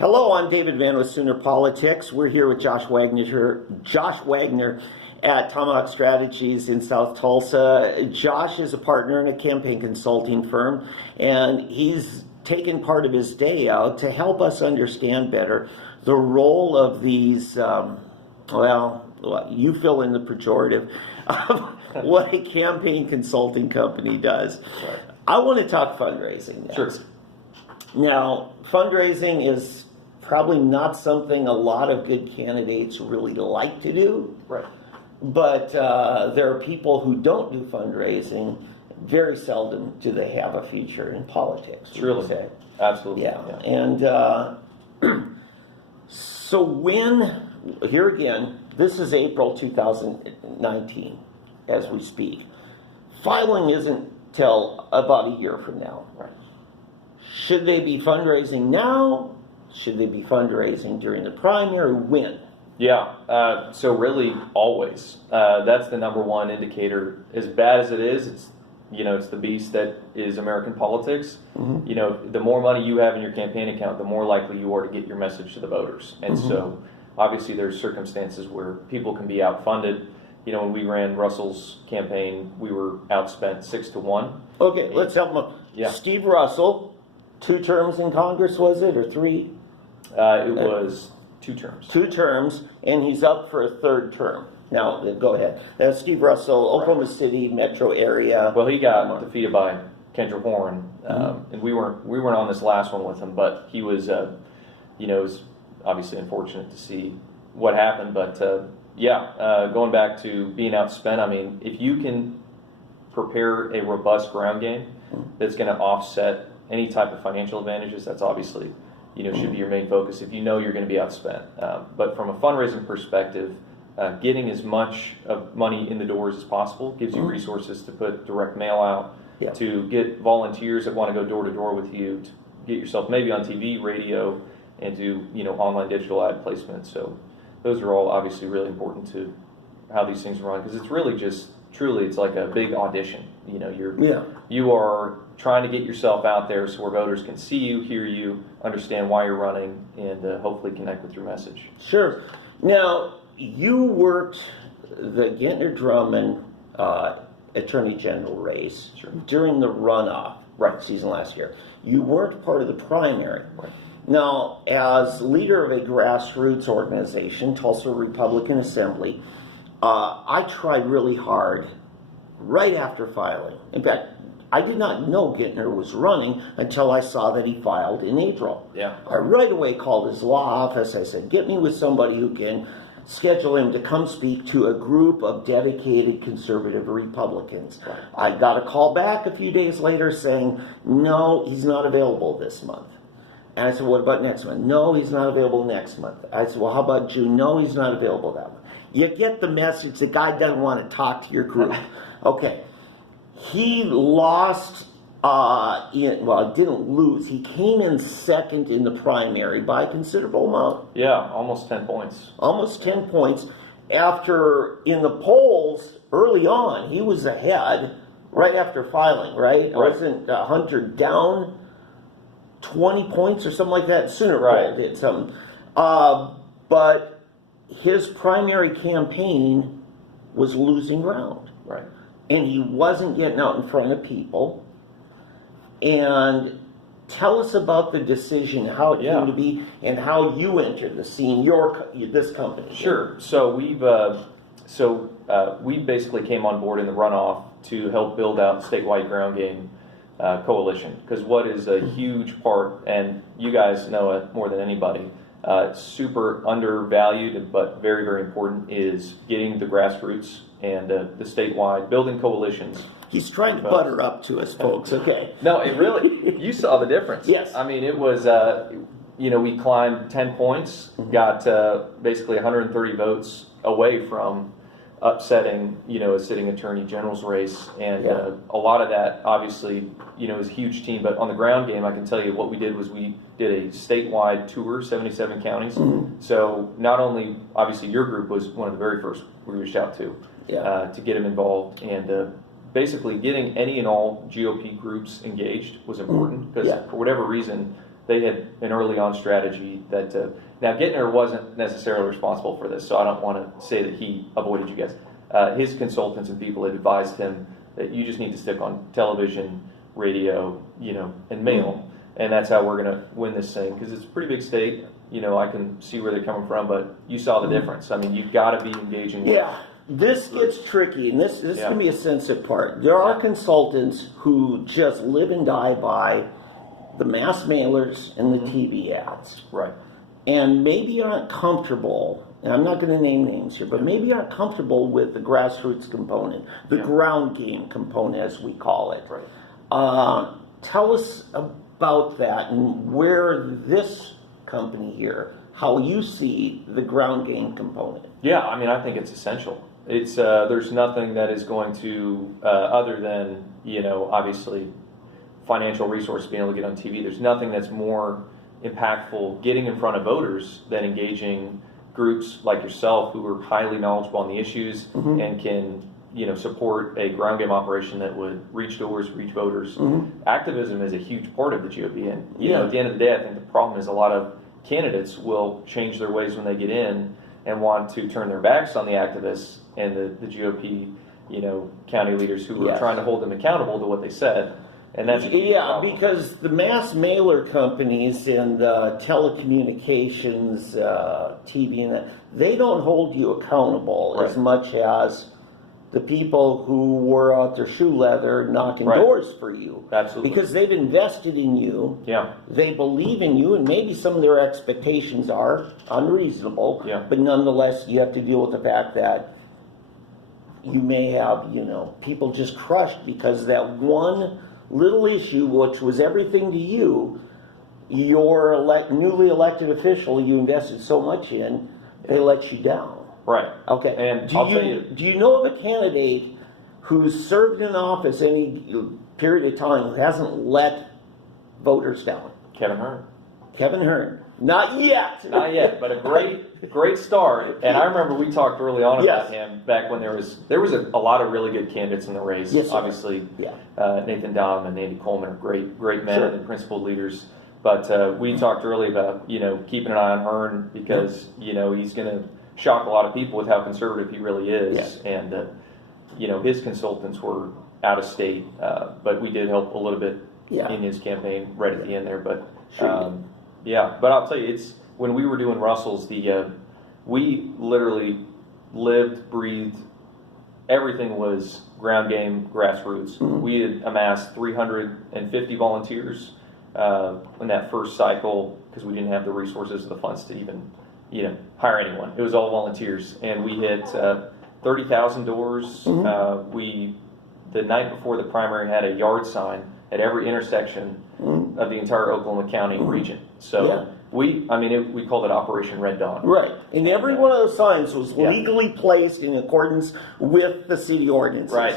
Hello, I'm David Van with SoonerPolitics. We're here with Josh Wagner at Tomahawk Strategies in South Tulsa. Josh is a partner in a campaign consulting firm, and he's taken part of his day out to help us understand better the role of these, you fill in the pejorative, of what a campaign consulting company does. Right. I want to talk fundraising next. Sure. Now, fundraising is probably not something a lot of good candidates really like to do. Right. But there are people who don't do fundraising. Very seldom do they have a future in politics. Truly. Say. Absolutely. Yeah. And so here again, this is April 2019 as we speak. Filing isn't till about a year from now. Right. Should they be fundraising now? Should they be fundraising during the primary? When? Yeah. So really, always. That's the number one indicator. As bad as it is, it's the beast that is American politics. Mm-hmm. The more money you have in your campaign account, the more likely you are to get your message to the voters. And mm-hmm. So, obviously, there's circumstances where people can be outfunded. When we ran Russell's campaign, we were outspent 6-1. Okay, let's help him. Yeah. Steve Russell, 2 terms in Congress, was it, or 3? It was 2 terms. 2 terms, and he's up for a 3rd term. Now, go ahead. That's Steve Russell, Oklahoma City metro area. Well, he got defeated by Kendra Horn, and we weren't on this last one with him, but he was, it was obviously unfortunate to see what happened. But going back to being outspent, I mean, if you can prepare a robust ground game that's going to offset any type of financial advantages, that's obviously should be your main focus if you're going to be outspent. But from a fundraising perspective, getting as much of money in the doors as possible gives you resources to put direct mail out, to get volunteers that want to go door to door with you, to get yourself maybe on TV, radio, and do online digital ad placement. So those are all obviously really important to how these things run, because it's really just truly it's like a big audition. You are trying to get yourself out there so where voters can see you, hear you, understand why you're running, and hopefully connect with your message. Sure. Now, you worked the Gentner-Drummond Attorney General race during the runoff season last year. You weren't part of the primary. Right. Now, as leader of a grassroots organization, Tulsa Republican Assembly, I tried really hard right after filing. In fact, I did not know Gentner was running until I saw that he filed in April. Yeah. I right away called his law office. I said, get me with somebody who can schedule him to come speak to a group of dedicated conservative Republicans. Right. I got a call back a few days later saying, no, he's not available this month. And I said, what about next month? No, he's not available next month. I said, well, how about June? No, he's not available that month. You get the message. The guy doesn't want to talk to your group. Okay. He lost, didn't lose. He came in second in the primary by a considerable amount. Yeah, almost 10 points. Almost 10 points. After, in the polls, early on, he was ahead right after filing, right? Wasn't Hunter down 20 points or something like that? SoonerPolitics did something. But his primary campaign was losing ground. Right. And he wasn't getting out in front of people. And tell us about the decision, how it came to be, and how you entered the scene, this company. Sure. So we basically came on board in the runoff to help build out statewide ground game coalition. Because what is a huge part, and you guys know it more than anybody, super undervalued but very, very important, is getting the grassroots and the statewide, building coalitions. He's trying to butter up to us, folks, okay? No, it really, you saw the difference. Yes. I mean, it was, we climbed 10 points, got basically 130 votes away from upsetting, a sitting attorney general's race. And a lot of that, obviously, is a huge team. But on the ground game, I can tell you what we did was we did a statewide tour, 77 counties. Mm-hmm. So not only, obviously, your group was one of the very first we reached out to get them involved. And basically getting any and all GOP groups engaged was important because for whatever reason, they had an early on strategy that, now Gittner wasn't necessarily responsible for this, so I don't want to say that he avoided you guys. His consultants and people had advised him that you just need to stick on television, radio, and mail. And that's how we're going to win this thing, because it's a pretty big state. I can see where they're coming from, but you saw the difference. I mean, you've got to be engaging with. Yeah, this gets tricky, and this can be a sensitive part. There are consultants who just live and die by the mass mailers and the TV ads. Right. And maybe aren't comfortable, and I'm not going to name names here, but maybe aren't comfortable with the grassroots component, the ground game component, as we call it. Right. Tell us about that and where this company here, how you see the ground game component. Yeah, I mean, I think it's essential. It's there's nothing that is going to, other than, obviously financial resource being able to get on TV, there's nothing that's more impactful getting in front of voters than engaging groups like yourself who are highly knowledgeable on the issues and can support a ground game operation that would reach doors, reach voters. Activism is a huge part of the GOP, and at the end of the day, I think the problem is a lot of candidates will change their ways when they get in and want to turn their backs on the activists and the GOP, county leaders who are trying to hold them accountable to what they said. And that's a huge problem. Because the mass mailer companies and telecommunications, TV, and that, they don't hold you accountable as much as the people who wore out their shoe leather knocking doors for you. Absolutely. Because they've invested in you. Yeah. They believe in you, and maybe some of their expectations are unreasonable. Yeah. But nonetheless, you have to deal with the fact that you may have, people just crushed because that one little issue, which was everything to you, your newly elected official you invested so much in, they let you down. Right. Okay. And do you know of a candidate who's served in office any period of time who hasn't let voters down? Kevin Hearn. Kevin Hearn. Not yet. Not yet, but a great start. And I remember we talked early on about him back when there was a lot of really good candidates in the race. Yes, sir. Obviously, Nathan Dahm and Andy Coleman are great men and principled leaders. But we talked early about keeping an eye on Hearn because he's going to shock a lot of people with how conservative he really is. Yes. And his consultants were out of state, but we did help a little bit in his campaign right at the end there. But but I'll tell you, it's when we were doing Russell's, we literally lived, breathed, everything was ground game, grassroots. We had amassed 350 volunteers in that first cycle because we didn't have the resources or the funds to even hire anyone. It was all volunteers, and we hit 30,000 doors. The night before the primary had a yard sign at every intersection of the entire Oklahoma County region. So we called it Operation Red Dawn. Right, and every one of those signs was legally placed in accordance with the city ordinances. Right.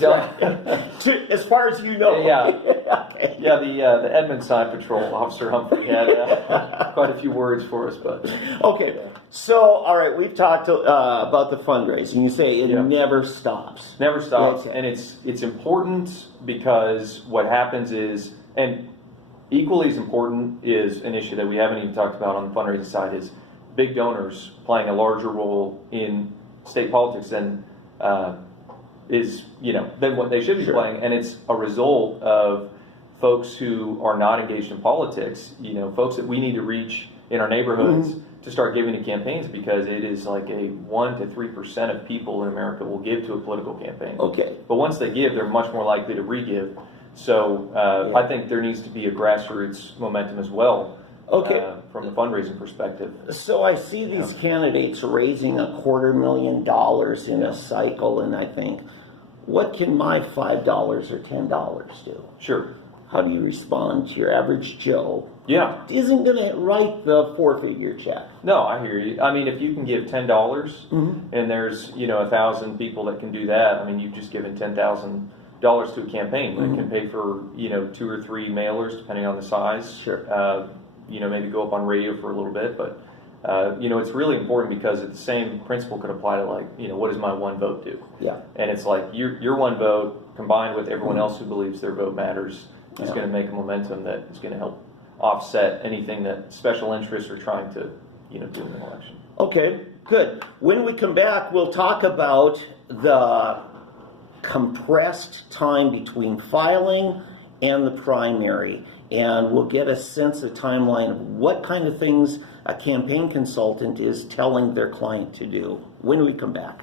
Yes. As far as you know. Okay. Yeah. The Edmond Sign Patrol Officer Humphrey had quite a few words for us, but okay. So, all right, we've talked about the fundraising. You say it never stops. Never stops, and it's important because what happens is, and equally as important is an issue that we haven't even talked about on the fundraising side, is big donors playing a larger role in state politics than than what they should be playing, and it's a result of folks who are not engaged in politics. Folks that we need to reach in our neighborhoods to start giving to campaigns, because it is like a 1 to 3% of people in America will give to a political campaign. Okay. But once they give, they're much more likely to re-give. So I think there needs to be a grassroots momentum as well. From a fundraising perspective. So I see these candidates raising $250,000 in a cycle, and I think, what can my $5 or $10 do? Sure. How do you respond to your average Joe? Yeah. Isn't going to write the 4-figure check. No, I hear you. I mean, if you can give $10 and there's 1,000 people that can do that, I mean, you've just given $10,000 to a campaign that can pay for 2 or 3 mailers depending on the size. Sure. Maybe go up on radio for a little bit, but it's really important because the same principle could apply to what does my one vote do? Yeah. And it's like your one vote combined with everyone else who believes their vote matters is going to make a momentum that is going to help offset anything that special interests are trying to, do in the election. Okay, good. When we come back, we'll talk about the compressed time between filing and the primary, and we'll get a sense of timeline of what kind of things a campaign consultant is telling their client to do when we come back.